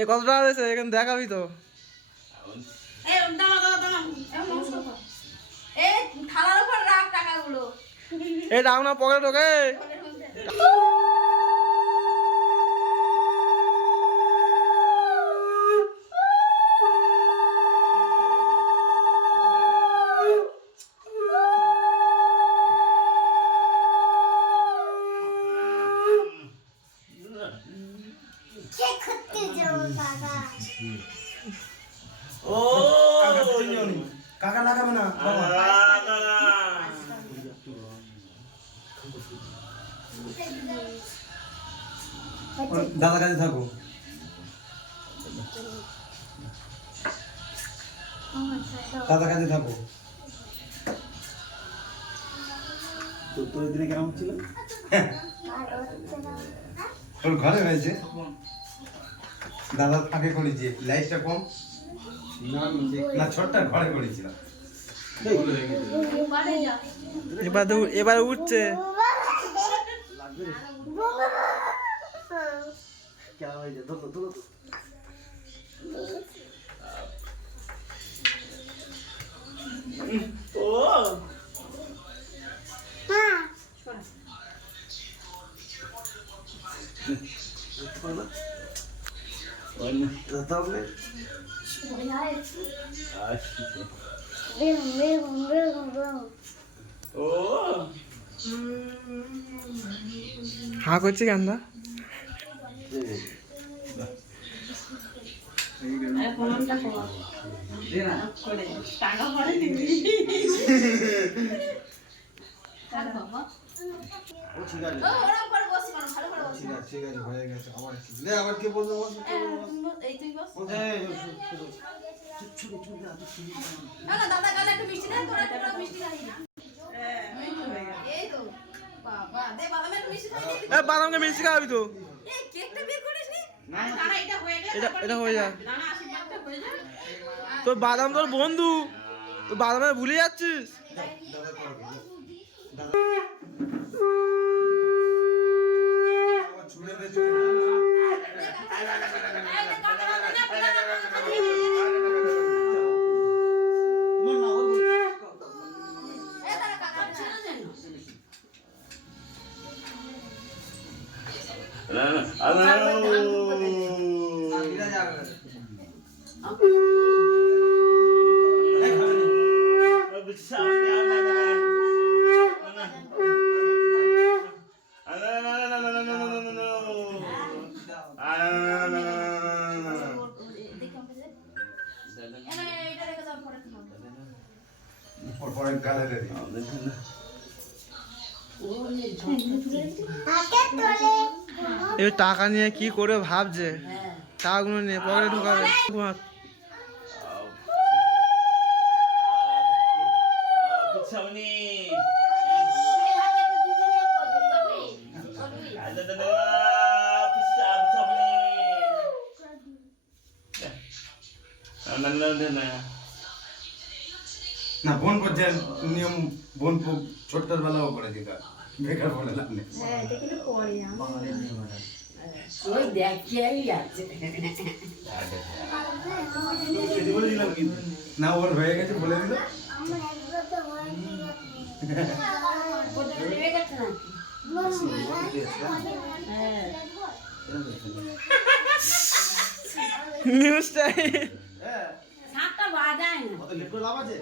এ কত টাকা হয়েছে এখানে দেখাবি তো। থালার উপর রাখ টাকাগুলো। এই রাখ না পকেটে ঢোকে। কাকা লাগাবে না দাদা কাছে থাকো। দাদা কাছে থাকো। তোর দিনে কেমন ছিল? তোর ঘরে হয়েছে দাদা ফাঁকে করেছি লাইটটা কম না ছোটটা ঘরে করেছিলাম। এবার উঠছে। হা করছে কেন দা? আবার কে বলবো? দাদা গালে একটু মিষ্টি দেন, তোরা একটু মিষ্টি খাই না। এই তো বাবা দে বাদামে একটু মিষ্টি খাই দে। বাদামকে মিষ্টি খাওয়াবি তো? এই কেকটা বের করিস নি? না দাদা এটা হয়ে গেল। এটা হয়ে যা। দাদা আশীর্বাদটা হয়ে যা। তোর বাদাম তোর বন্ধু, তুই বাদামে ভুলে যাচ্ছিস। এই টাকা নিয়ে কি করে ভাবছে, টাকাগুলো নিয়ে পকেটে ঢোকাবে। না বোন করছে নিয়ম, বোন ছোটটার বেলাও করেছি তার বেকার বলে লাভ নেই। না ওর হয়ে গেছে বলে দিল। নিউজটাই সাতটা বাজায় না। লাভ আছে।